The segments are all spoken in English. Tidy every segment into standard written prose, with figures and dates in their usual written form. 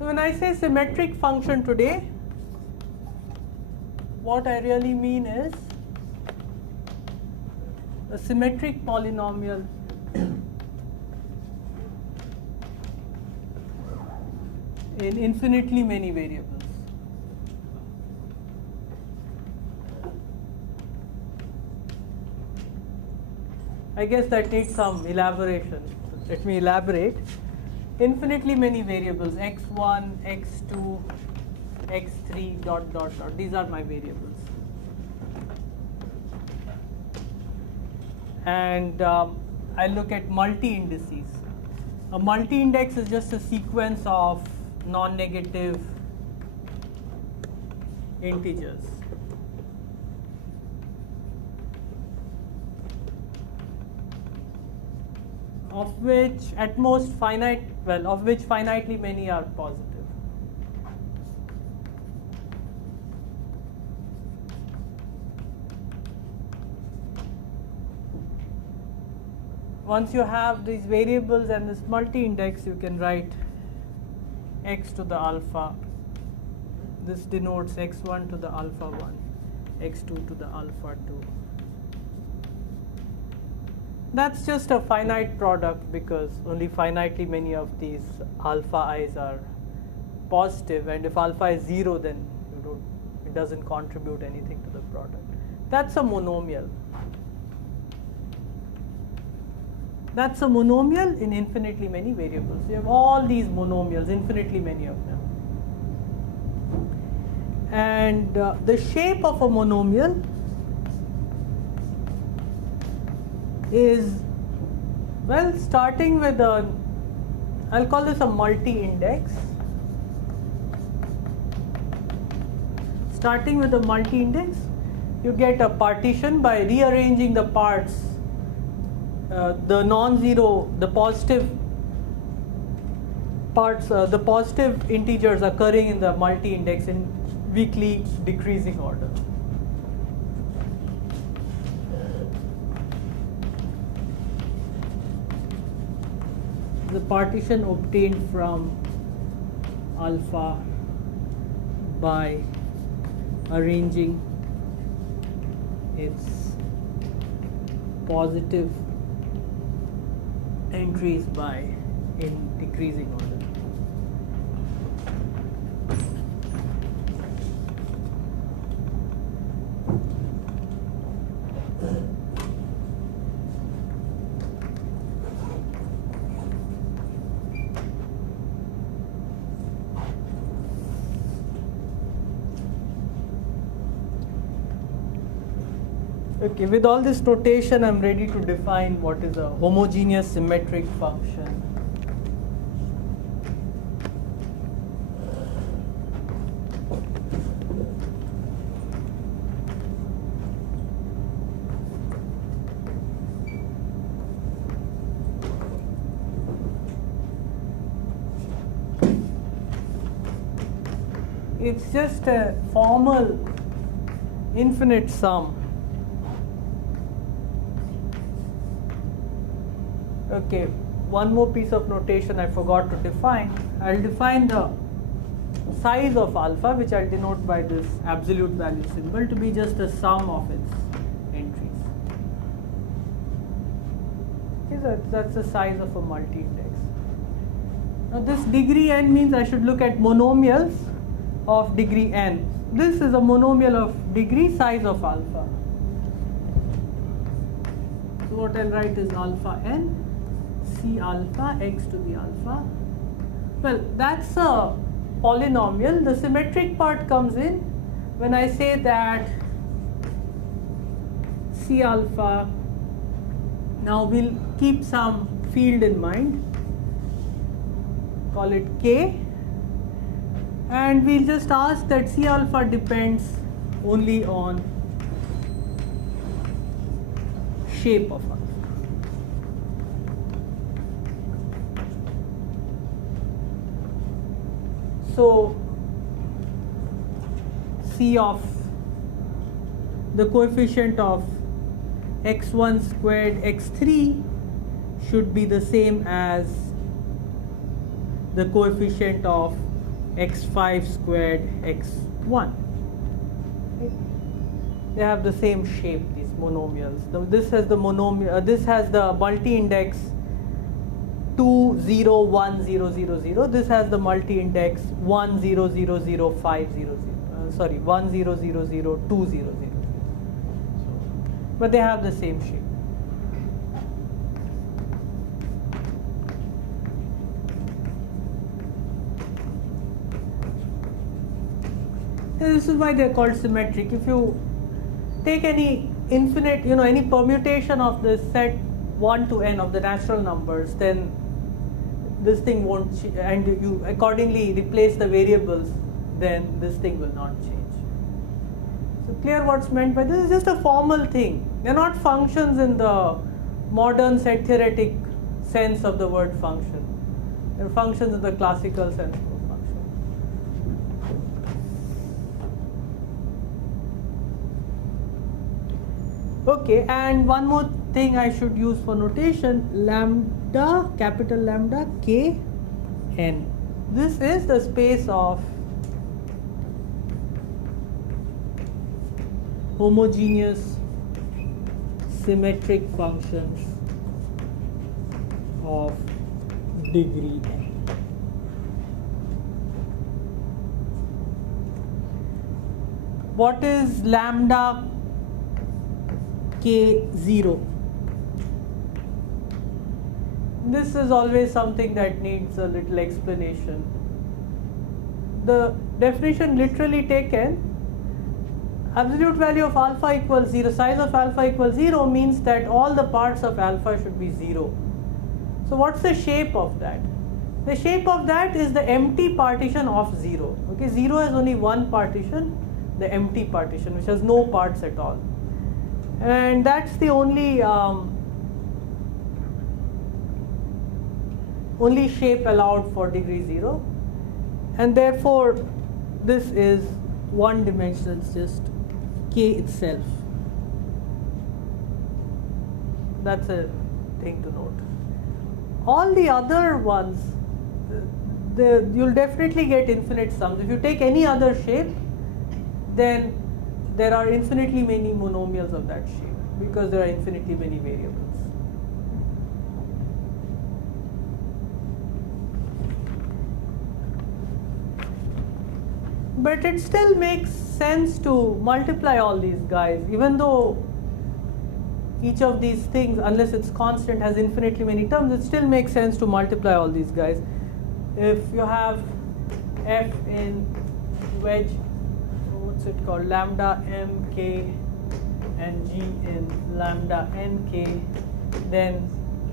So when I say symmetric function today, what I really mean is a symmetric polynomial in infinitely many variables. I guess that needs some elaboration. Let me elaborate. Infinitely many variables, x1, x2, x3, dot, dot, dot. These are my variables. And I look at multi-indices. A multi-index is just a sequence of non-negative integers. Of which at most finite, well, of which finitely many are positive. Once you have these variables and this multi-index, you can write x to the alpha. This denotes x1 to the alpha 1, x2 to the alpha 2. That's just a finite product because only finitely many of these alpha i's are positive, and if alpha is 0, then it doesn't contribute anything to the product. That's a monomial. That's a monomial in infinitely many variables. You have all these monomials, infinitely many of them. And the shape of a monomial is, well, starting with a, I'll call this a multi-index. Starting with a multi-index, you get a partition by rearranging the parts, the non-zero, the positive parts, the positive integers occurring in the multi-index in weakly decreasing order. The partition obtained from alpha by arranging its positive entries by in decreasing order. Okay, with all this notation, I'm ready to define what is a homogeneous symmetric function. It's just a formal infinite sum. Okay, one more piece of notation I forgot to define. I'll define the size of alpha, which I'll denote by this absolute value symbol, to be just the sum of its entries. Okay, so that's the size of a multi-index. Now this degree n means I should look at monomials of degree n. This is a monomial of degree size of alpha. So what I'll write is alpha n. C alpha x to the alpha. Well, that's a polynomial. The symmetric part comes in when I say that C alpha, now we'll keep some field in mind, call it K, and we'll just ask that C alpha depends only on shape of alpha. So C of the coefficient of x1 squared x3 should be the same as the coefficient of x5 squared x1. They have the same shape, these monomials. This has the monomial. This has the multi-index 2 0 1 0 0 0. This has the multi-index 1 0 0 0 5 0 0. Sorry, 1 0 0 0 2 0 0 0. But they have the same shape. This is why they're called symmetric. If you take any infinite, any permutation of the set 1 to n of the natural numbers, then this thing won't change, and you accordingly replace the variables, then this thing will not change. So clear what's meant by this? Is just a formal thing. They're not functions in the modern set theoretic sense of the word function. They're functions in the classical sense. Okay, and one more thing I should use for notation, lambda, capital lambda, k, n. This is the space of homogeneous symmetric functions of degree n. What is lambda k0? This is always something that needs a little explanation. The definition literally taken, absolute value of alpha equals 0, size of alpha equals 0 means that all the parts of alpha should be 0. So what's the shape of that? The shape of that is the empty partition of 0. Okay, 0 has only one partition, the empty partition, which has no parts at all. And that's the only shape allowed for degree 0, and therefore this is one dimensional, it's just k itself. That's a thing to note. All the other ones, you'll definitely get infinite sums. If you take any other shape, then there are infinitely many monomials of that shape because there are infinitely many variables. But it still makes sense to multiply all these guys, even though each of these things, unless it's constant, has infinitely many terms, it still makes sense to multiply all these guys. If you have f in wedge, what's it called, lambda m k, and g in lambda n k, then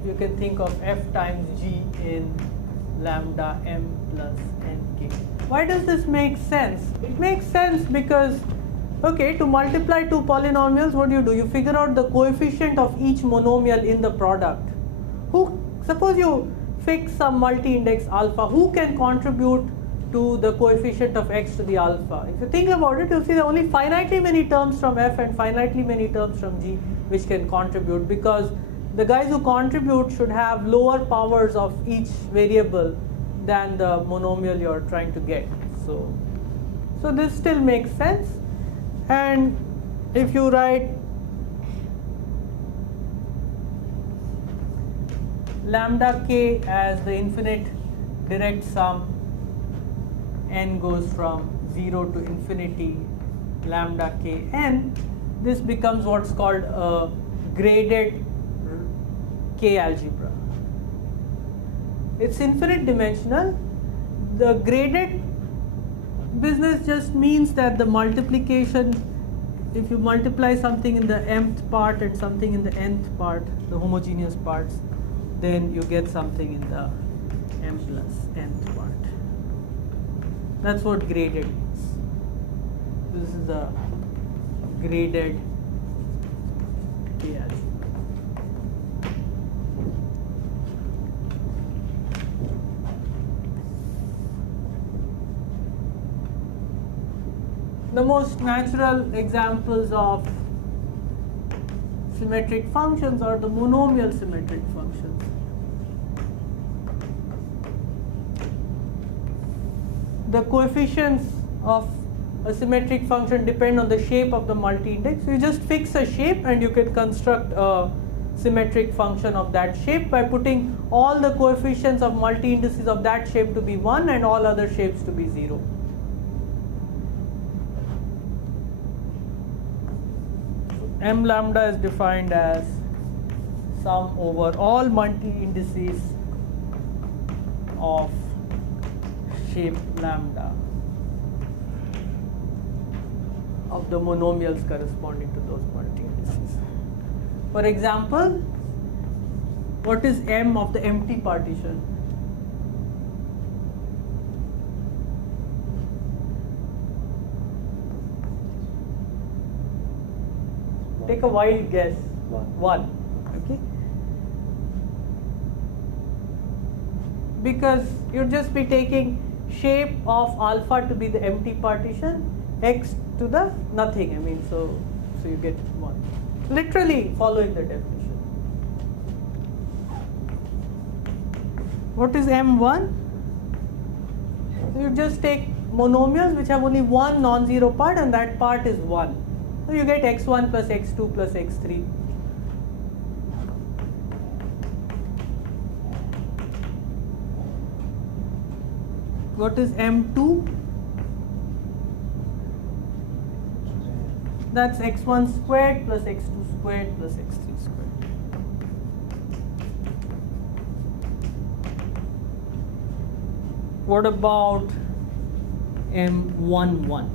you can think of f times g in lambda m plus n k. Why does this make sense? It makes sense because, okay, to multiply two polynomials, what do? You figure out the coefficient of each monomial in the product. Suppose you fix some multi-index alpha, who can contribute to the coefficient of x to the alpha? If you think about it, you'll see there are only finitely many terms from f and finitely many terms from g which can contribute, because the guys who contribute should have lower powers of each variable than the monomial you're trying to get. So this still makes sense. And if you write lambda k as the infinite direct sum, n goes from 0 to infinity, lambda k n, this becomes what's called a graded k algebra. It's infinite dimensional. The graded business just means that the multiplication, if you multiply something in the mth part and something in the nth part, the homogeneous parts, then you get something in the m plus nth part. That's what graded means. This is a graded k algebra. The most natural examples of symmetric functions are the monomial symmetric functions. the coefficients of a symmetric function depend on the shape of the multi-index. So you just fix a shape and you can construct a symmetric function of that shape by putting all the coefficients of multi-indices of that shape to be 1 and all other shapes to be 0. M lambda is defined as sum over all multi-indices of shape lambda of the monomials corresponding to those multi-indices. For example, what is M of the empty partition? Take a wild guess. 1. Okay. Because you'd just be taking shape of alpha to be the empty partition, x to the nothing. I mean, so you get 1. Literally following the definition. What is M1? So you just take monomials which have only one non-zero part, and that part is 1. So you get x1 plus x2 plus x3. What is M2? That's x1 squared plus x2 squared plus x3 squared. What about M11?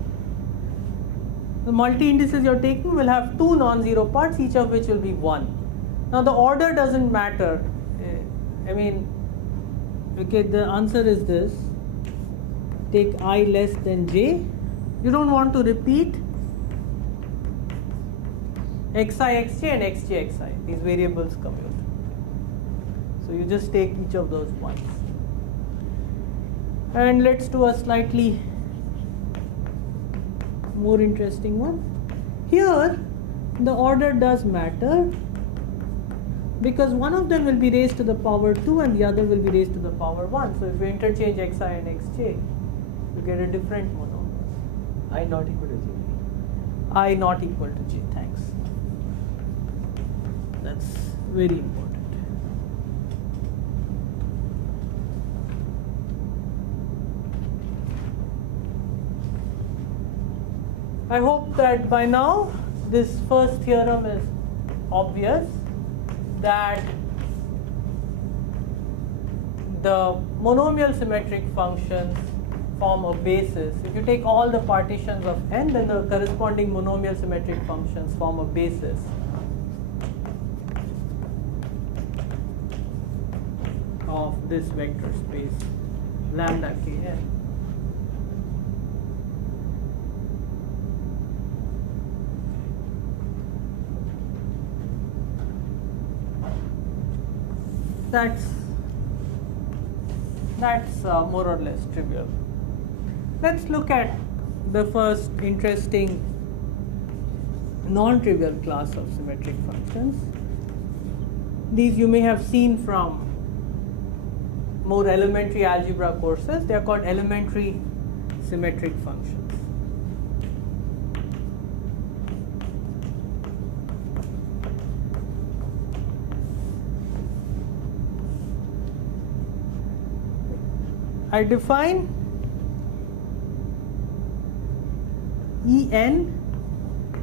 The multi-indices you're taking will have two non-zero parts, each of which will be 1. Now the order doesn't matter. I mean, okay, the answer is this. Take I less than j. You don't want to repeat xi, xj and xj, xi. These variables commute. So you just take each of those ones. And let's do a slightly more interesting one. Here the order does matter because one of them will be raised to the power 2 and the other will be raised to the power 1. So if you interchange xi and xj, you get a different monomial. I not equal to j. I not equal to j. Thanks. That's very important. I hope that by now this first theorem is obvious, that the monomial symmetric functions form a basis. If you take all the partitions of n, then the corresponding monomial symmetric functions form a basis of this vector space lambda kn. That's more or less trivial. Let's look at the first interesting non-trivial class of symmetric functions. These you may have seen from more elementary algebra courses. They are called elementary symmetric functions. I define En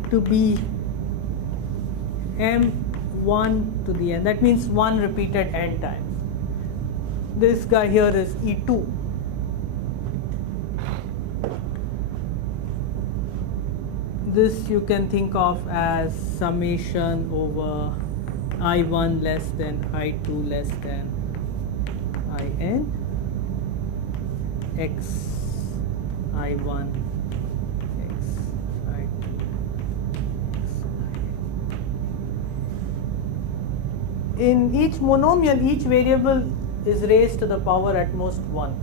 to be m1 to the n. That means 1 repeated n times. This guy here is E2. This you can think of as summation over I1 less than I2 less than In. X I1 X I2 X I. In each monomial, each variable is raised to the power at most 1.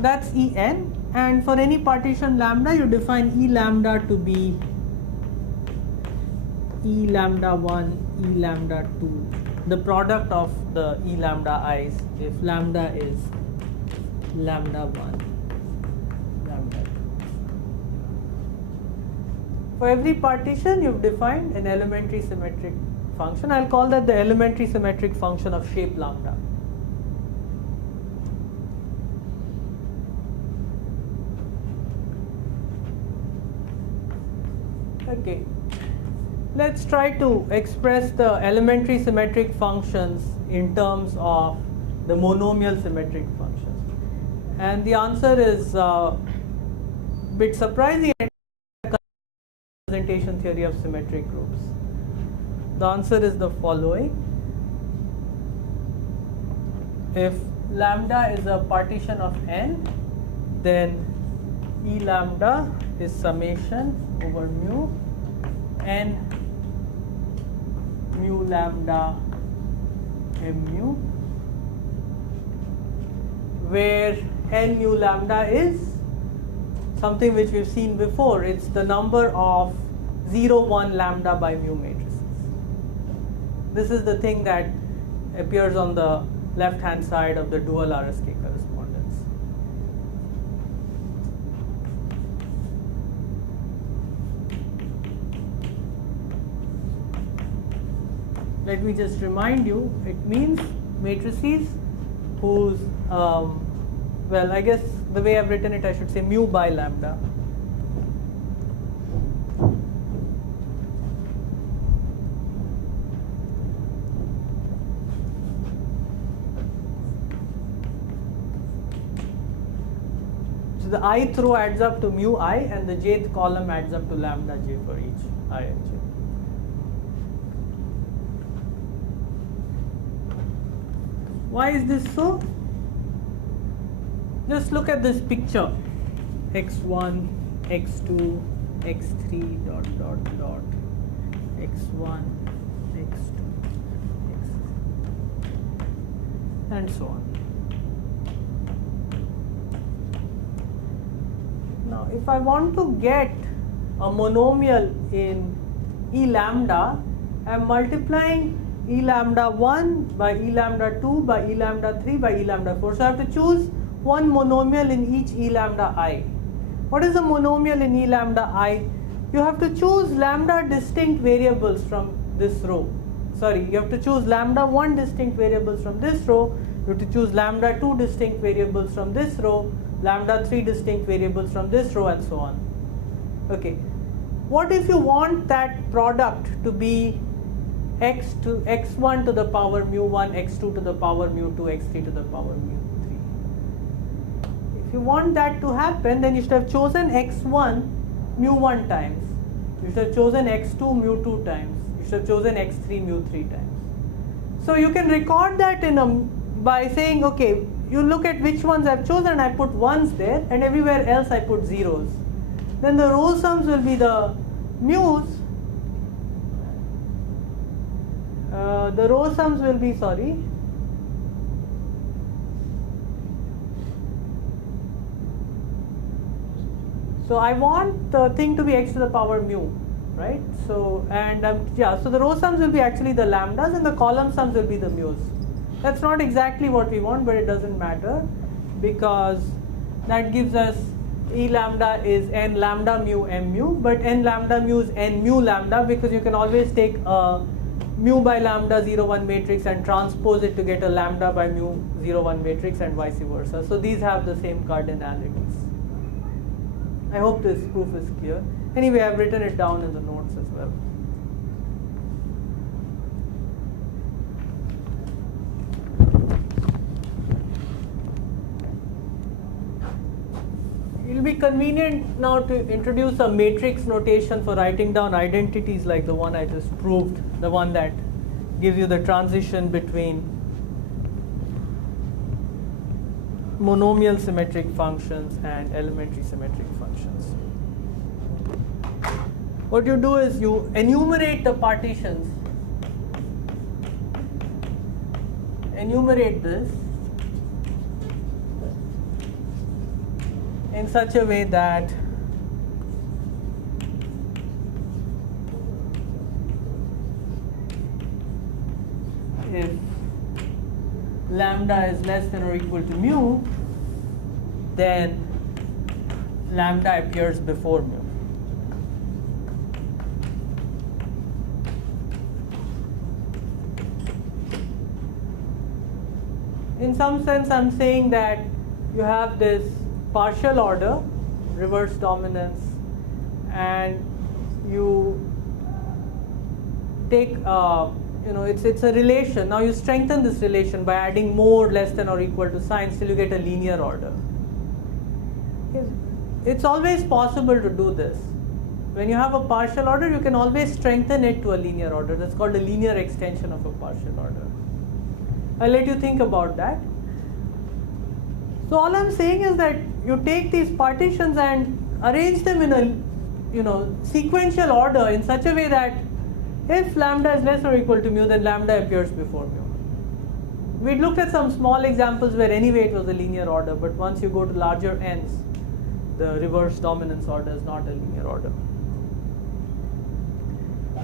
That's En, and for any partition lambda you define E lambda to be E lambda 1, E lambda 2, the product of the E lambda i's, if lambda is lambda 1, lambda 2. For every partition, you've defined an elementary symmetric function. I'll call that the elementary symmetric function of shape lambda. Okay, let's try to express the elementary symmetric functions in terms of the monomial symmetric functions. And the answer is a bit surprising in representation theory of symmetric groups. The answer is the following. If lambda is a partition of n, then E lambda is summation over mu n mu lambda m mu, where n mu lambda is something which we've seen before. It's the number of 0, 1 lambda by mu matrices. This is the thing that appears on the left hand side of the dual Rsk correspondence. Let me just remind you, it means matrices whose, well, I guess the way I've written it, I should say mu by lambda. So the ith row adds up to mu I, and the jth column adds up to lambda j for each I and j. Why is this so? Just look at this picture. x1, x2, x3, dot, dot, dot, x1, x2, x3, and so on. Now, if I want to get a monomial in E lambda, I am multiplying E lambda 1 by E lambda 2 by E lambda 3 by E lambda 4. So I have to choose one monomial in each E lambda I. What is a monomial in E lambda I? You have to choose lambda distinct variables from this row. Sorry, you have to choose lambda 1 distinct variables from this row. You have to choose lambda 2 distinct variables from this row, lambda 3 distinct variables from this row, and so on. Okay. What if you want that product to be x1 to the power mu 1, x2 to the power mu 2, x3 to the power mu 3? If you want that to happen, then you should have chosen x1 mu 1 times. You should have chosen x2 mu 2 times. You should have chosen x3 mu 3 times. So you can record that by saying, okay, you look at which ones I've chosen, I put ones there, and everywhere else I put zeros. Then the row sums will be the mu's. The row sums will be, sorry, so I want the thing to be x to the power mu, right? So, and yeah, so the row sums will be actually the lambdas, and the column sums will be the mu's. That's not exactly what we want, but it doesn't matter, because that gives us E lambda is n lambda mu m mu, but n lambda mu is n mu lambda, because you can always take a mu by lambda 0, 1 matrix and transpose it to get a lambda by mu 0, 1 matrix, and vice versa. So these have the same cardinalities. I hope this proof is clear. Anyway, I've written it down in the notes as well. It will be convenient now to introduce a matrix notation for writing down identities like the one I just proved, the one that gives you the transition between monomial symmetric functions and elementary symmetric functions. What you do is you enumerate the partitions, enumerate this in such a way that if lambda is less than or equal to mu, then lambda appears before mu. In some sense, I'm saying that you have this partial order, reverse dominance, and you take, it's a relation. Now you strengthen this relation by adding more less than or equal to signs till you get a linear order. It's always possible to do this. When you have a partial order, you can always strengthen it to a linear order. That's called a linear extension of a partial order. I'll let you think about that. So all I'm saying is that you take these partitions and arrange them in a sequential order in such a way that if lambda is less or equal to mu, then lambda appears before mu. We looked at some small examples where anyway it was a linear order, but once you go to larger n's, the reverse dominance order is not a linear order.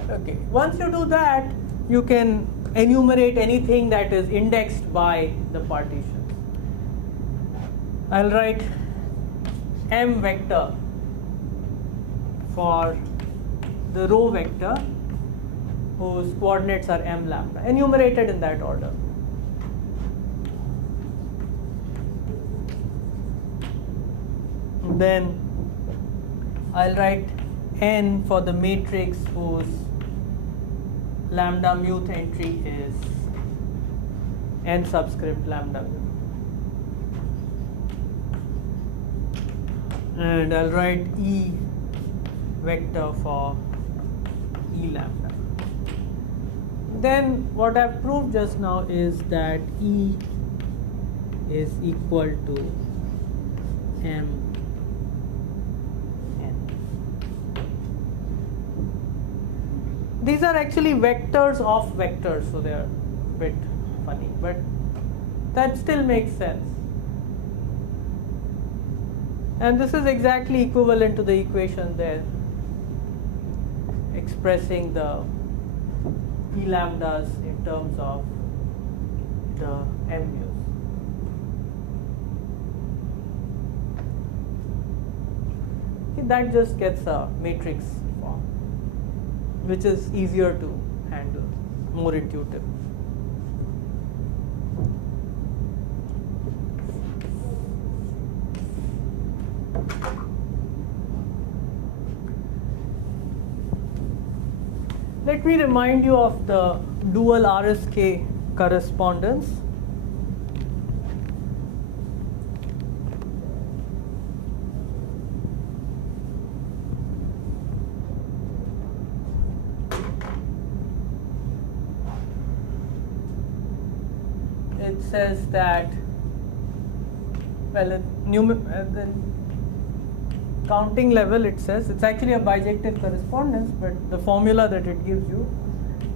Okay, once you do that, you can enumerate anything that is indexed by the partitions. I'll write m vector for the row vector whose coordinates are m lambda, enumerated in that order. Then I'll write n for the matrix whose lambda muth entry is n subscript lambda mu. And I'll write E vector for E lambda. Then what I've proved just now is that E is equal to m n. These are actually vectors of vectors, so they're a bit funny, but that still makes sense. And this is exactly equivalent to the equation there, expressing the E lambdas in terms of the m mu's. Okay, that just gets a matrix form, which is easier to handle, more intuitive. Let me remind you of the dual Rsk correspondence. It says that, well, the counting level, it says it's actually a bijective correspondence, but the formula that it gives you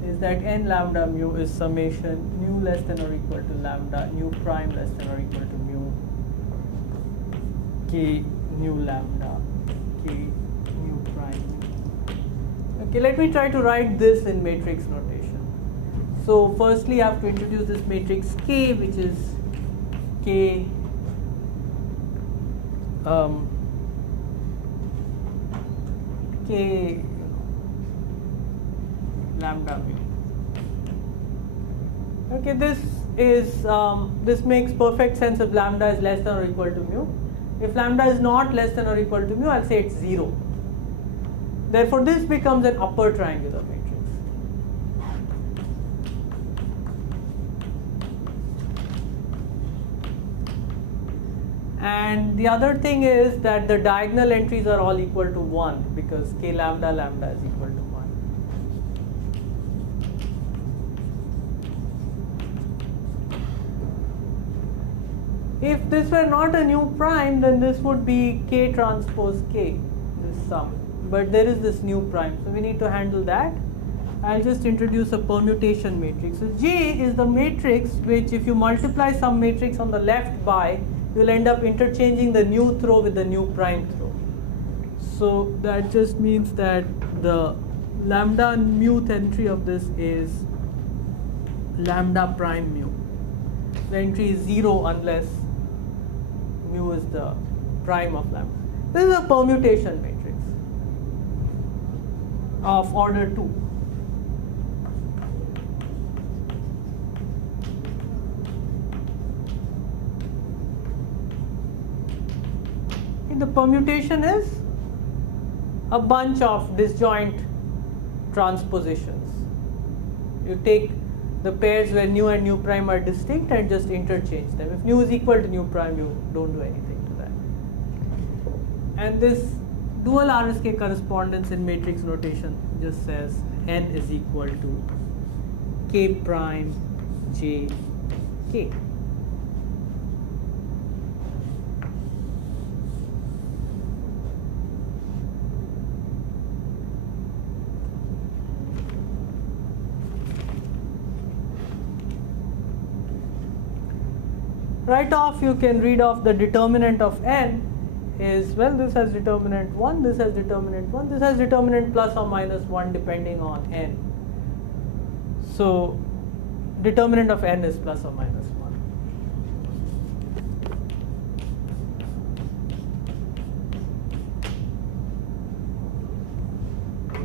is that n lambda mu is summation nu less than or equal to lambda nu prime less than or equal to mu k nu lambda k nu prime. Okay, let me try to write this in matrix notation. So firstly I have to introduce this matrix K, which is K K lambda mu. Okay, this makes perfect sense if lambda is less than or equal to mu. If lambda is not less than or equal to mu, I'll say it's 0. Therefore, this becomes an upper triangular matrix. And the other thing is that the diagonal entries are all equal to 1 because k lambda lambda is equal to 1. If this were not a nu prime, then this would be k transpose k, this sum. But there is this nu prime, so we need to handle that. I'll just introduce a permutation matrix. So J is the matrix which, if you multiply some matrix on the left by, you'll end up interchanging the nu throw with the nu prime throw. So that just means that the lambda muth entry of this is lambda prime mu. The entry is 0 unless mu is the prime of lambda. This is a permutation matrix of order 2. And the permutation is a bunch of disjoint transpositions. You take the pairs where nu and nu prime are distinct and just interchange them. If nu is equal to nu prime, you don't do anything to that. And this dual Rsk correspondence in matrix notation just says n is equal to k prime j k. Right off you can read off the determinant of n is, well, this has determinant 1, this has determinant 1, this has determinant plus or minus 1 depending on n. So determinant of n is plus or minus 1.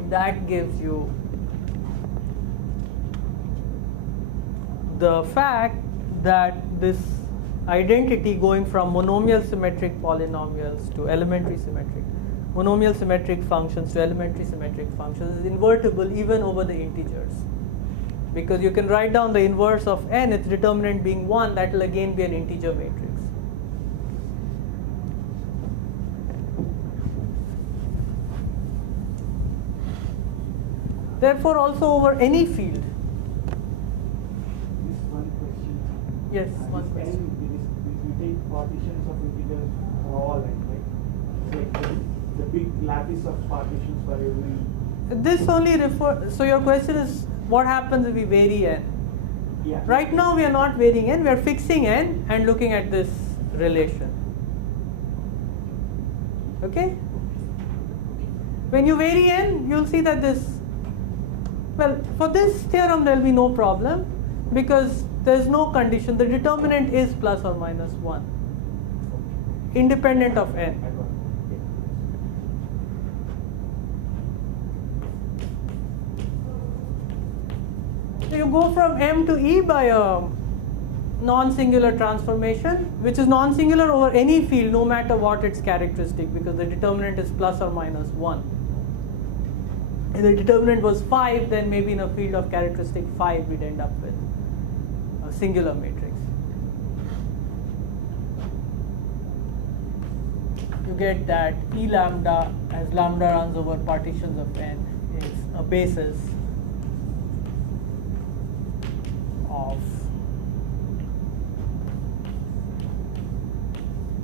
That gives you the fact that this identity going from monomial symmetric polynomials to elementary symmetric, monomial symmetric functions to elementary symmetric functions is invertible even over the integers. Because you can write down the inverse of n, its determinant being 1, that will again be an integer matrix. Therefore also over any field. This one question. Yes, one question. Take partitions of integers for all n, right? It's like the big lattice of partitions for every. This only refers. So your question is, what happens if we vary n? Yeah. Right now we are not varying n. We are fixing n and looking at this relation. Okay. When you vary n, you'll see that this. Well, for this theorem there will be no problem because there is no condition. The determinant is plus or minus 1, independent of n. So you go from m to e by a non-singular transformation, which is non-singular over any field, no matter what its characteristic, because the determinant is plus or minus 1. If the determinant was 5, then maybe in a field of characteristic 5 we'd end up with a singular matrix. You get that E lambda, as lambda runs over partitions of n, is a basis of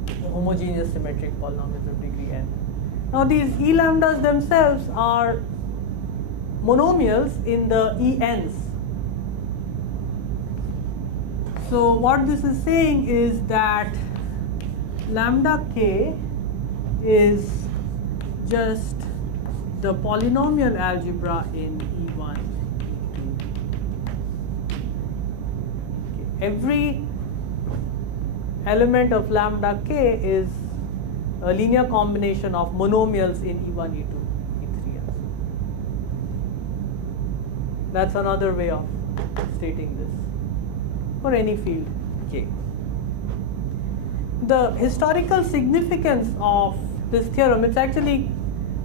the homogeneous symmetric polynomials of degree n. Now these E lambdas themselves are monomials in the ENs. So what this is saying is that lambda k is just the polynomial algebra in E1, E2. Every element of lambda k is a linear combination of monomials in E1, E2, E3. That's another way of stating this for any field K. The historical significance of this theorem, it actually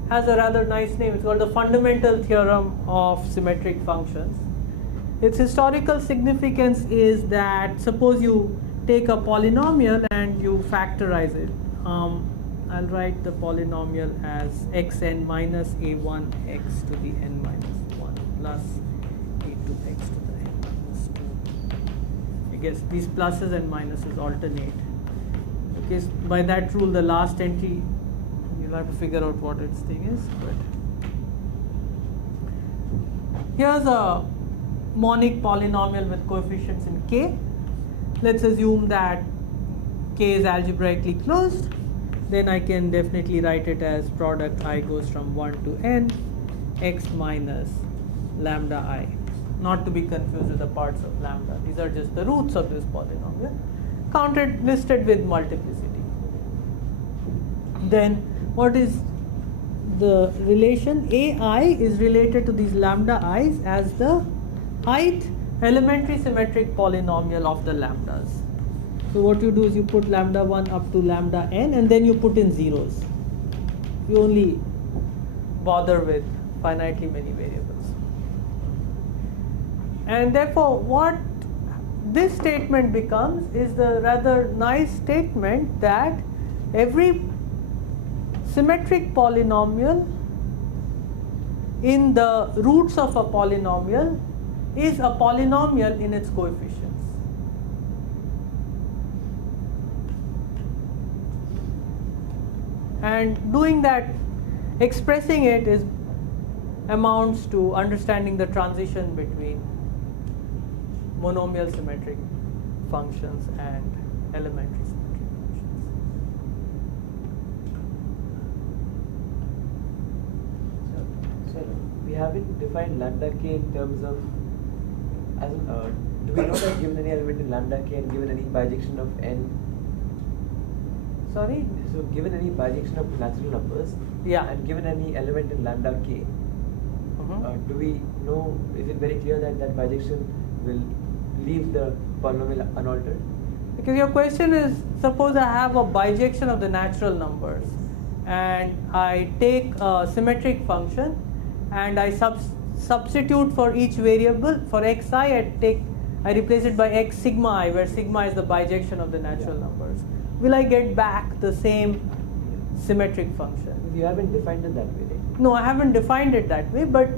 has a rather nice name. It's called the fundamental theorem of symmetric functions. Its historical significance is that suppose you take a polynomial and you factorize it. I'll write the polynomial as xn minus a1 x to the n minus 1 plus a2 x to the n minus 2. I guess these pluses and minuses alternate. Okay, so by that rule, the last entry, you'll have to figure out what its thing is. But here's a monic polynomial with coefficients in k. Let's assume that k is algebraically closed. Then I can definitely write it as product I goes from 1 to n x minus lambda I not to be confused with the parts of lambda. These are just the roots of this polynomial, counted, listed with multiplicity. Then what is the relation? AI is related to these lambda i's as the ith elementary symmetric polynomial of the lambdas. So what you do is you put lambda 1 up to lambda n and then you put in zeros. You only bother with finitely many variables. And therefore what this statement becomes is the rather nice statement that every symmetric polynomial in the roots of a polynomial is a polynomial in its coefficients. And doing that, expressing it amounts to understanding the transition between monomial symmetric functions and elementary symmetric functions. So we haven't defined lambda k in terms of, do we know that given any element in lambda k and given any bijection of n? Sorry? So given any bijection of natural numbers, Yeah. and given any element in lambda k, do we know, is it very clear that that bijection will leave the polynomial unaltered? Because your question is, suppose I have a bijection of the natural numbers and I take a symmetric function and I substitute for each variable. For xi, I replace it by x sigma I, where sigma is the bijection of the natural numbers. Will I get back the same symmetric function? You haven't defined it that way, right? No, I haven't defined it that way, but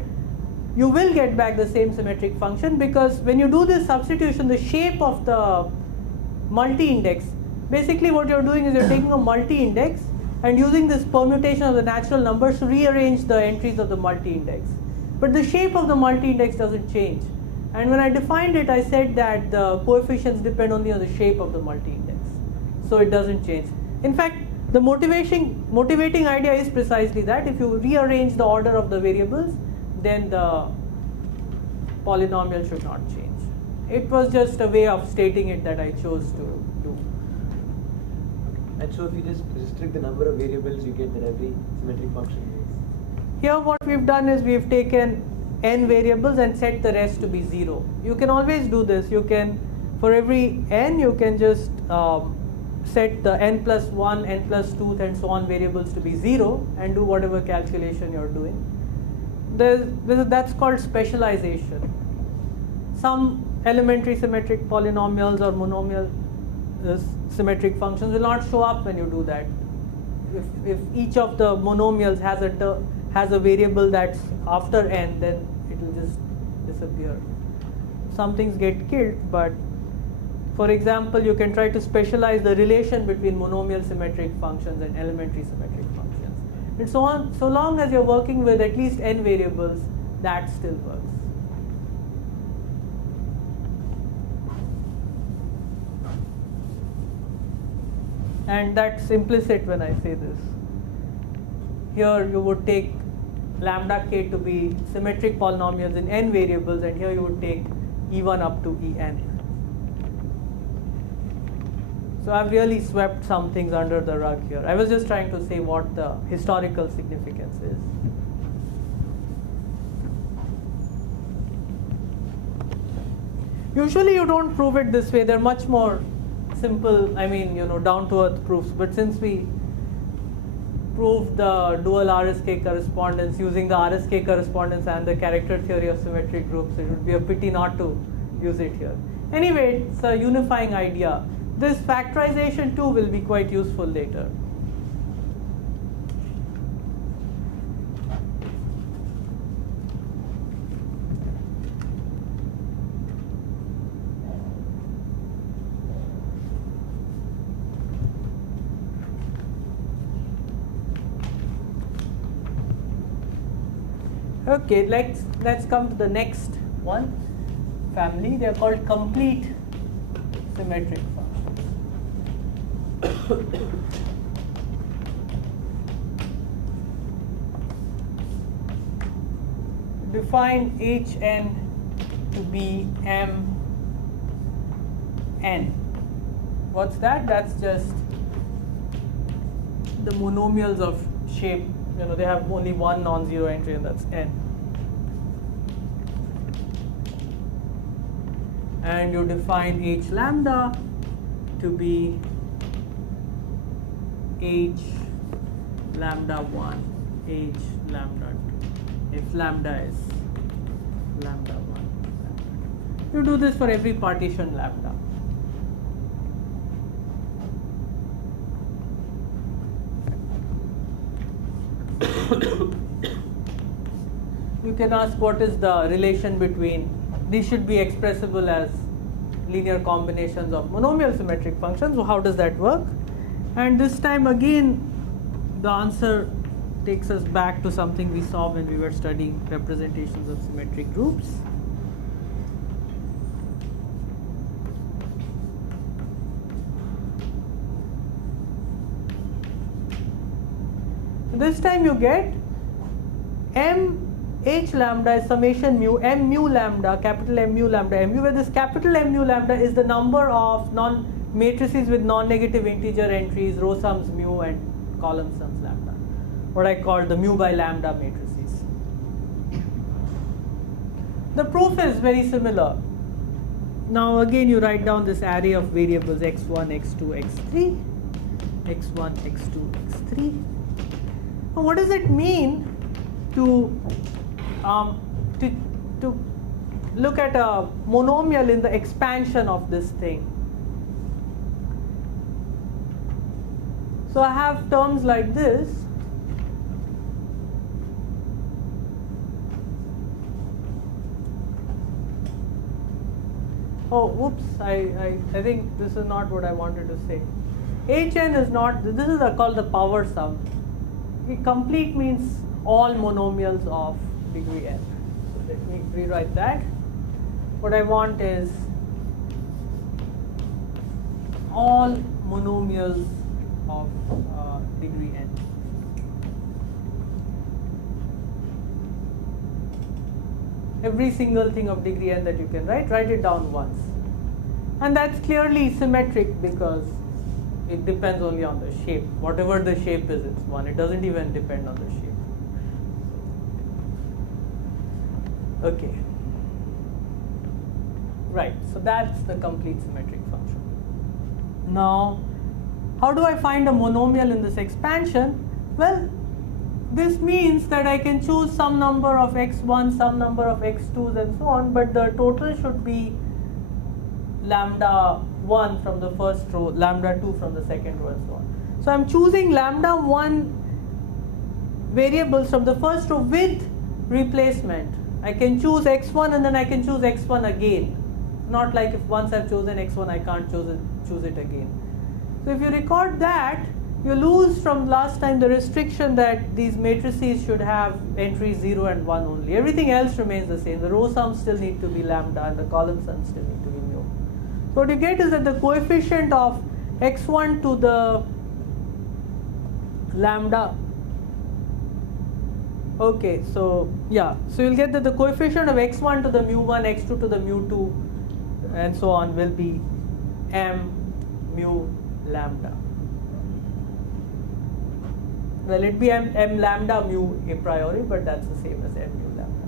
you will get back the same symmetric function, because when you do this substitution, the shape of the multi-index, basically what you're doing is you're taking a multi-index and using this permutation of the natural numbers to rearrange the entries of the multi-index. But the shape of the multi-index doesn't change. And when I defined it, I said that the coefficients depend only on the shape of the multi-index. So it doesn't change. In fact, the motivating idea is precisely that if you rearrange the order of the variables, then the polynomial should not change. It was just a way of stating it that I chose to do. And so if you just restrict the number of variables, you get that every symmetric function is. Here what we've done is we've taken n variables and set the rest to be 0. You can always do this. You can, for every n, you can just set the n plus 1, n plus 2 and so on variables to be 0 and do whatever calculation you're doing. That's called specialization. Some elementary symmetric polynomials or monomial symmetric functions will not show up when you do that. If each of the monomials has a variable that's after n, then it will just disappear. Some things get killed, but for example, you can try to specialize the relation between monomial symmetric functions and elementary symmetric functions. And so on, so long as you're working with at least n variables, that still works. And that's implicit when I say this. Here you would take lambda k to be symmetric polynomials in n variables, and here you would take e1 up to en. So I've really swept some things under the rug here. I was just trying to say what the historical significance is. Usually you don't prove it this way. They're much more simple, down to earth proofs. But since we proved the dual Rsk correspondence using the Rsk correspondence and the character theory of symmetric groups, it would be a pity not to use it here. Anyway, it's a unifying idea. This factorization too will be quite useful later. Okay, let's come to the next one family. They are called complete symmetric functions. Define Hn to be m n. What's that? That's just the monomials of shape. You know, they have only one non-zero entry, and that's n. And you define h lambda to be h lambda 1, h lambda 2, if lambda is lambda 1. You do this for every partition lambda. You can ask what is the relation between, these should be expressible as linear combinations of monomial symmetric functions. So how does that work? And this time again, the answer takes us back to something we saw when we were studying representations of symmetric groups. This time you get m h lambda is summation mu m mu lambda, capital M mu lambda M mu, where this capital M mu lambda is the number of matrices with non-negative integer entries, row sums mu and column sums lambda, what I call the mu by lambda matrices. The proof is very similar. Now again you write down this array of variables x1, x2, x3, x1, x2, x3. Now what does it mean to look at a monomial in the expansion of this thing? So I have terms like this. Oh, whoops, I think this is not what I wanted to say. Hn is not, this is called the power sum. Complete means all monomials of degree n. So let me rewrite that. What I want is all monomials of degree n. Every single thing of degree n that you can write it down once. And that's clearly symmetric because it depends only on the shape. Whatever the shape is, it's one. It doesn't even depend on the shape. Okay. Right, so that's the complete symmetric function. Now, how do I find a monomial in this expansion? Well, this means that I can choose some number of x1, some number of x2s and so on, but the total should be lambda 1 from the first row, lambda 2 from the second row and so on. So I'm choosing lambda 1 variables from the first row with replacement. I can choose x1 and then I can choose x1 again. Not like if once I've chosen x1 I can't choose it again. So if you record that, you lose from last time the restriction that these matrices should have entries 0 and 1 only. Everything else remains the same. The row sums still need to be lambda and the column sums still need to be mu. So what you get is that the coefficient of x1 to the lambda, okay, so yeah, so you'll get that the coefficient of x1 to the mu1, x2 to the mu2 and so on will be m mu lambda. Well, it'd be m lambda mu a priori, but that's the same as m mu lambda.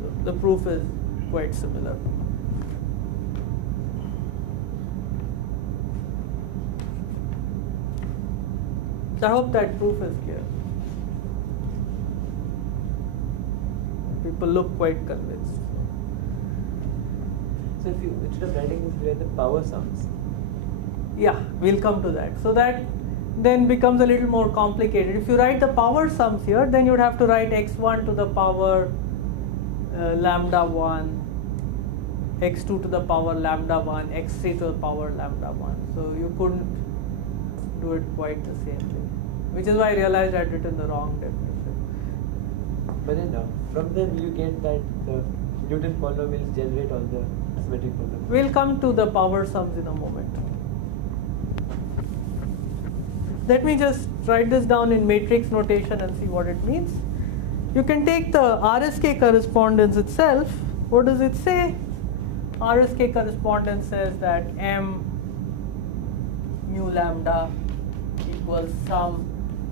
So the proof is quite similar. So I hope that proof is clear. People look quite convinced. So if you, instead of writing this, you write the power sums. Yeah, we'll come to that. So that then becomes a little more complicated. If you write the power sums here, then you would have to write x1 to the power lambda 1, x2 to the power lambda 1, x3 to the power lambda 1. So you couldn't do it quite the same way, which is why I realized I had written the wrong definition. But then from them you get that the Newton polynomials generate all the symmetric polynomials. We'll come to the power sums in a moment. Let me just write this down in matrix notation and see what it means. You can take the Rsk correspondence itself What does it say? Rsk correspondence says that m mu lambda equals sum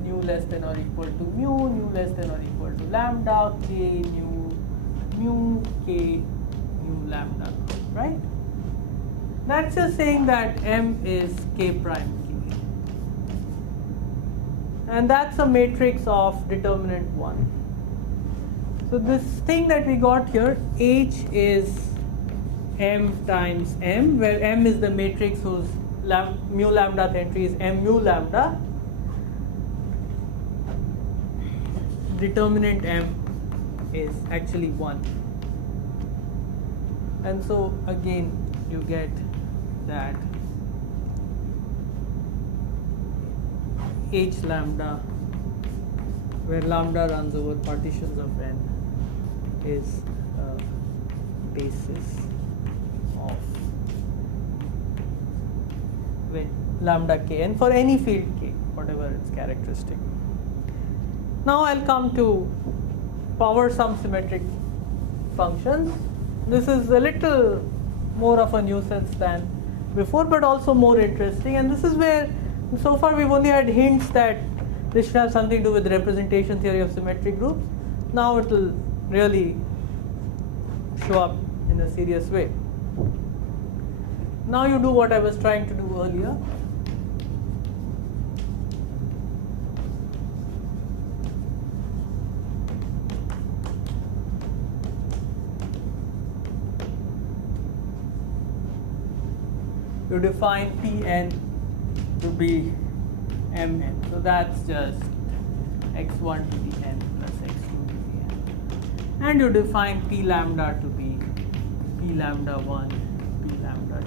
nu less than or equal to nu less than or equal to lambda, k mu k mu lambda, right? That's just saying that m is k prime k. And that's a matrix of determinant 1. So this thing that we got here, H is m times m, where m is the matrix whose mu lambda entry is m mu lambda. Determinant m is actually 1. And so again you get that H lambda, where lambda runs over partitions of n, is a basis of lambda k, and for any field k, whatever its characteristic. Now I'll come to power sum symmetric functions. This is a little more of a nuisance than before, but also more interesting. And this is where, so far we've only had hints that this should have something to do with representation theory of symmetric groups. Now it will really show up in a serious way. Now you do what I was trying to do earlier. You define Pn to be Mn. So that's just x1 to the n plus x2 to the n. And you define P lambda to be P lambda 1, P lambda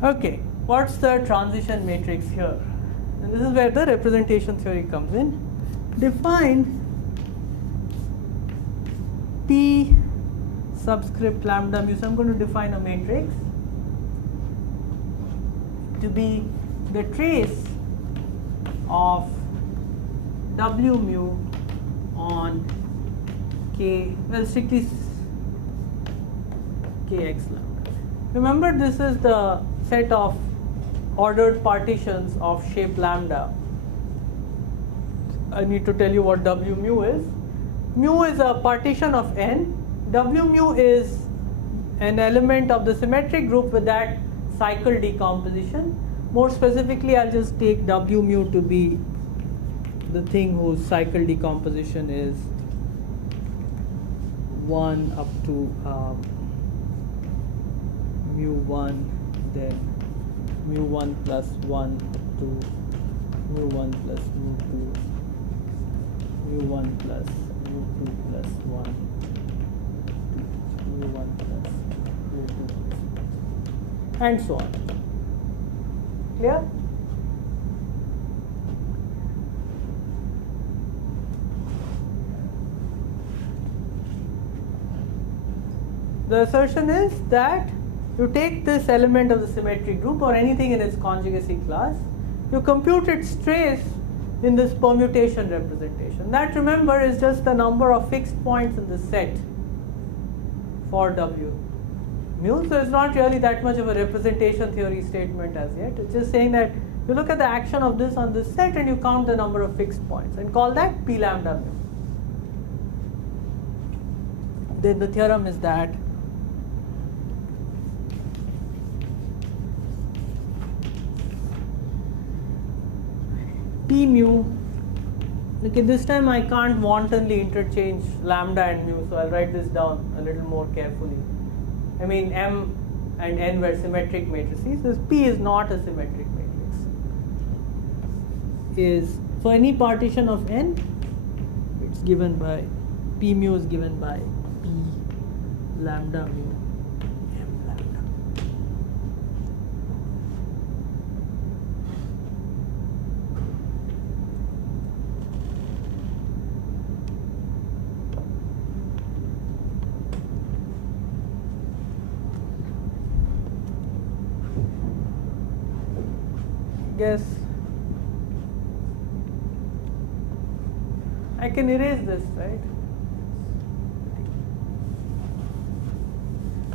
2. Okay, what's the transition matrix here? And this is where the representation theory comes in. Define P subscript lambda mu. So I'm going to define a matrix to be the trace of W mu on K, well, strictly Kx lambda. Remember, this is the set of ordered partitions of shape lambda. I need to tell you what W mu is. Mu is a partition of n. W mu is an element of the symmetric group with that cycle decomposition. More specifically, I'll just take W mu to be the thing whose cycle decomposition is 1 up to mu 1, then mu 1 plus 1 up to mu 1 plus mu 2, mu 1 plus mu 2 plus 1. mu1 plus mu2, and so on. Clear? The assertion is that you take this element of the symmetric group or anything in its conjugacy class, you compute its trace in this permutation representation. That, remember, is just the number of fixed points in the set for W mu. So it's not really that much of a representation theory statement as yet. It's just saying that you look at the action of this on this set and you count the number of fixed points and call that P lambda mu. Then the theorem is that P mu, okay, this time I can't wantonly interchange lambda and mu, so I'll write this down a little more carefully. I mean, M and N were symmetric matrices. This P is not a symmetric matrix. So any partition of N, it's given by, P mu is given by P lambda mu M lambda. Guess I can erase this, right?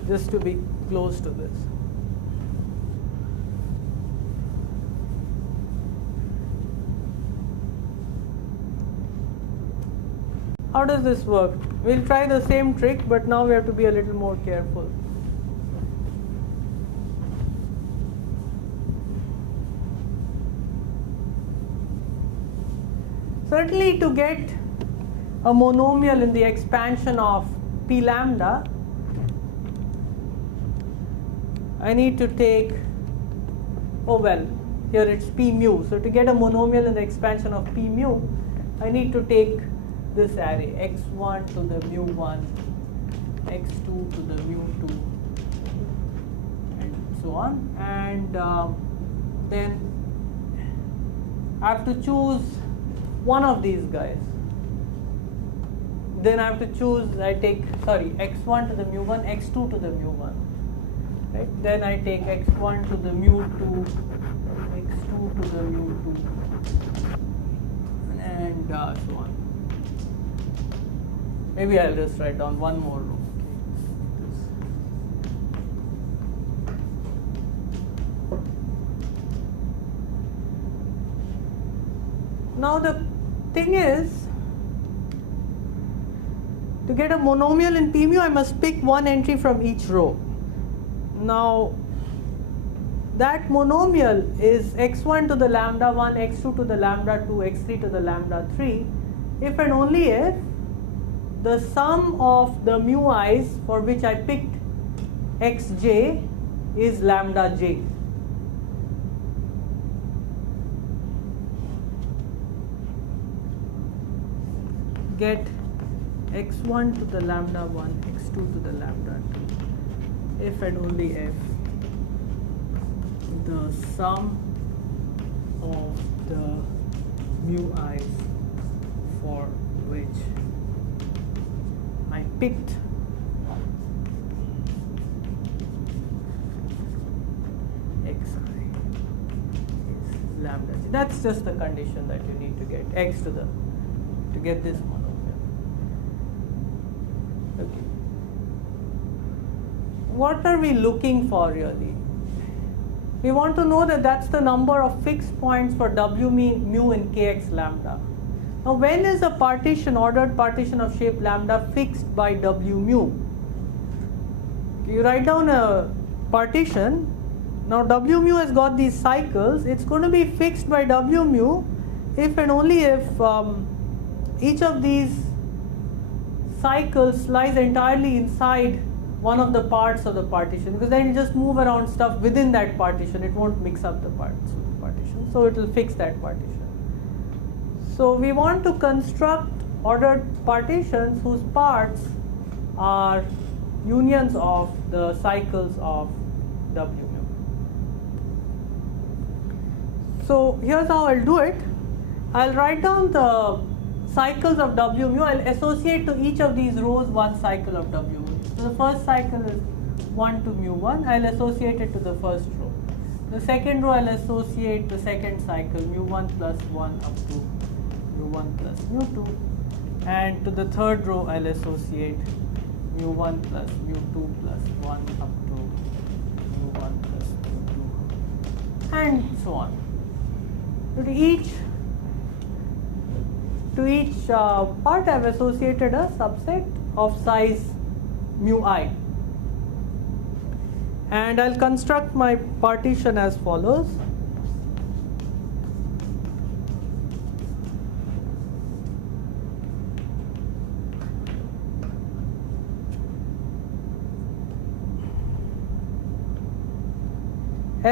Just to be close to this. How does this work? We'll try the same trick, but now we have to be a little more careful. Certainly, to get a monomial in the expansion of p lambda, I need to take, oh well, here it's p mu. So to get a monomial in the expansion of p mu, I need to take this array x1 to the mu1, x2 to the mu2, and so on. And then I have to choose one of these guys. Then I have to choose, x1 to the mu1, x2 to the mu1. Right? Then I take x1 to the mu2, x2 to the mu2, and so on. Maybe I'll just write down one more row. Now the thing is, to get a monomial in P mu, I must pick one entry from each row. Now, that monomial is x1 to the lambda 1, x2 to the lambda 2, x3 to the lambda 3, if and only if the sum of the mu i's for which I picked xj is lambda j. Get x1 to the lambda 1, x2 to the lambda 2, if and only if the sum of the mu i's for which I picked xi is lambda j. That's just the condition that you need to get x to get this monomial. Okay. What are we looking for really? We want to know that that's the number of fixed points for w mu in kx lambda. Now, when is a partition, ordered partition of shape lambda, fixed by w mu? You write down a partition. Now, w mu has got these cycles. It's going to be fixed by w mu if and only if each of these cycles lies entirely inside one of the parts of the partition, because then you just move around stuff within that partition. It won't mix up the parts of the partition. So it will fix that partition. So we want to construct ordered partitions whose parts are unions of the cycles of w mu. So here's how I'll do it. I'll write down the cycles of w mu. I'll associate to each of these rows one cycle of w mu. So the first cycle is 1 to mu1. I'll associate it to the first row. The second row, I'll associate the second cycle, mu1 plus 1 up to mu1 plus mu2. And to the third row, I'll associate mu1 plus mu2 plus 1 up to mu1 plus mu2, and so on. To each part, I've associated a subset of size mu I. And I'll construct my partition as follows.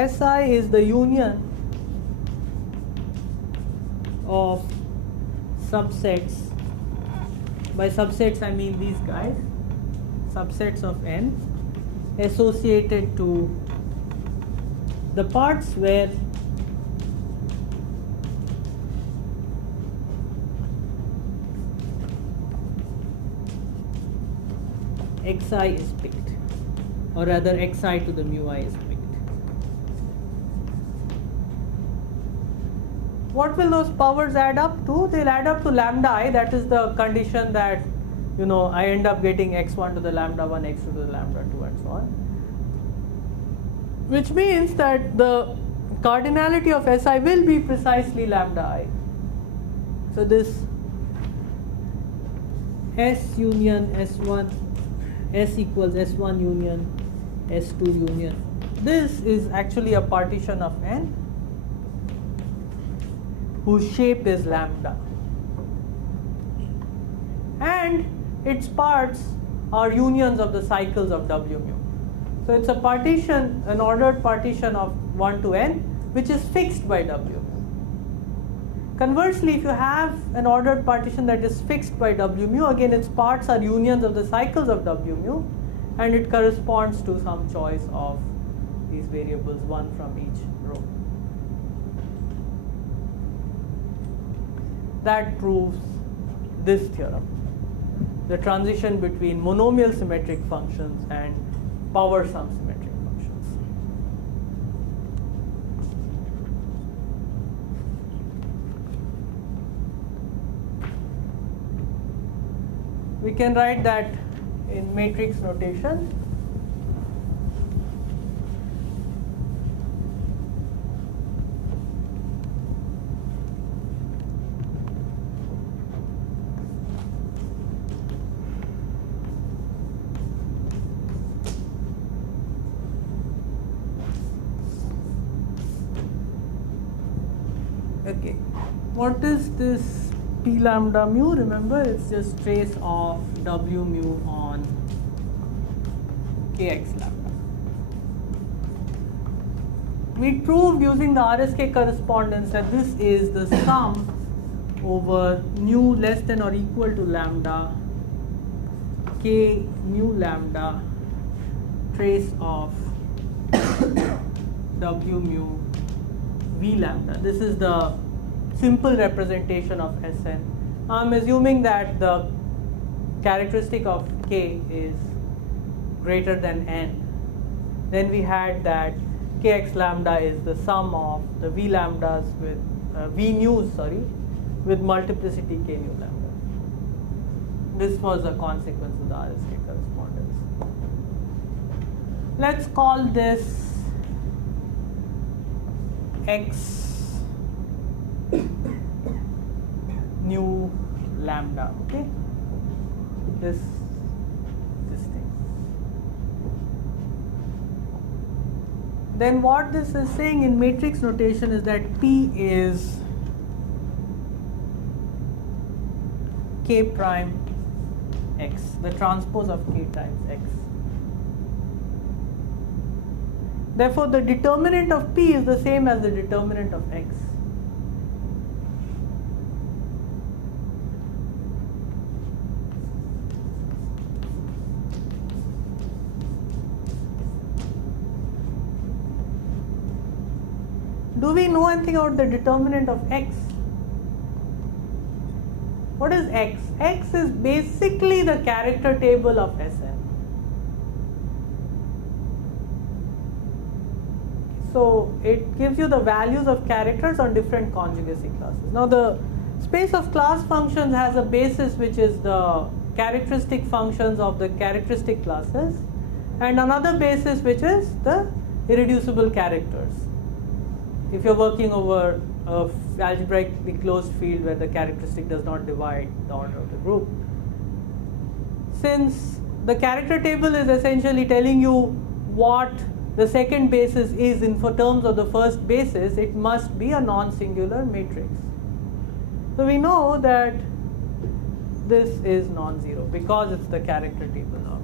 Si is the union of subsets. By subsets I mean these guys, subsets of n associated to the parts where xi is picked, or rather xi to the mu I is picked. what will those powers add up to? They'll add up to lambda I. That is the condition that I end up getting x1 to the lambda 1, x2 to the lambda 2, and so on. Which means that the cardinality of Si will be precisely lambda I. So this S union S1, S equals S1 union S2 union. This is actually a partition of N whose shape is lambda. And its parts are unions of the cycles of W mu. So it's a partition, an ordered partition of 1 to N, which is fixed by W. Conversely, if you have an ordered partition that is fixed by W mu, again its parts are unions of the cycles of W mu, and it corresponds to some choice of these variables, one from each row. That proves this theorem, the transition between monomial symmetric functions and power sum symmetric functions. We can write that in matrix notation. Okay, what is this P lambda mu? Remember, it's just trace of W mu on Kx lambda. We proved using the Rsk correspondence that this is the sum over nu less than or equal to lambda K mu lambda trace of W mu V lambda. This is the simple representation of Sn. I'm assuming that the characteristic of K is greater than N. Then we had that Kx lambda is the sum of the V lambdas with V mu's, with multiplicity K mu lambda. This was a consequence of the Rsk correspondence. Let's call this X nu lambda, okay? This thing. Then what this is saying in matrix notation is that P is K prime X, the transpose of K times X. Therefore, the determinant of P is the same as the determinant of X. Do we know anything about the determinant of X? What is X? X is basically the character table of Sn. So it gives you the values of characters on different conjugacy classes. Now the space of class functions has a basis which is the characteristic functions of the characteristic classes, and another basis which is the irreducible characters. If you're working over a algebraically closed field where the characteristic does not divide the order of the group. Since the character table is essentially telling you what the second basis is in for terms of the first basis, it must be a non-singular matrix. So we know that this is non-zero because it's the character table now.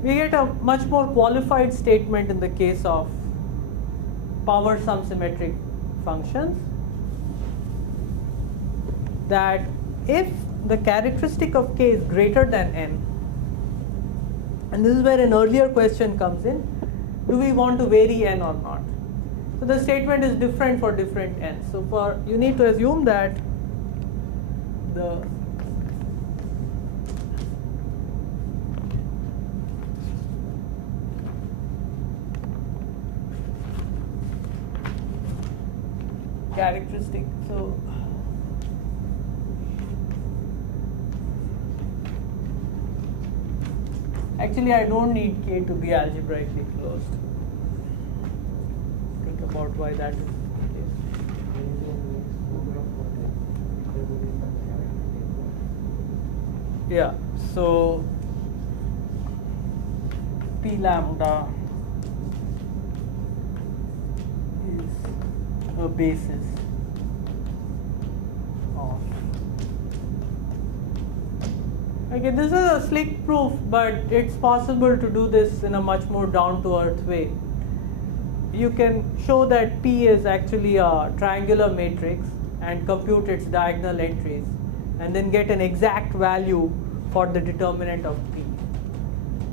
We get a much more qualified statement in the case of power sum symmetric functions, that if the characteristic of K is greater than N, and this is where an earlier question comes in, do we want to vary N or not? So the statement is different for different n's. So you need to assume that the characteristic. So actually I don't need K to be algebraically closed. Think about why that is the case. Yeah, so P lambda is a basis of. Okay, this is a slick proof, but it's possible to do this in a much more down-to-earth way. You can show that P is actually a triangular matrix and compute its diagonal entries, and then get an exact value for the determinant of P.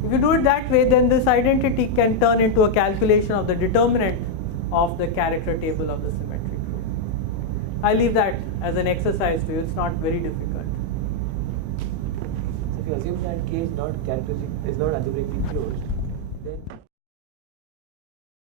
If you do it that way, then this identity can turn into a calculation of the determinant of the character table of the symmetric group. I leave that as an exercise to you. It's not very difficult. So if you assume that K is not characteristic, is not algebraically closed, then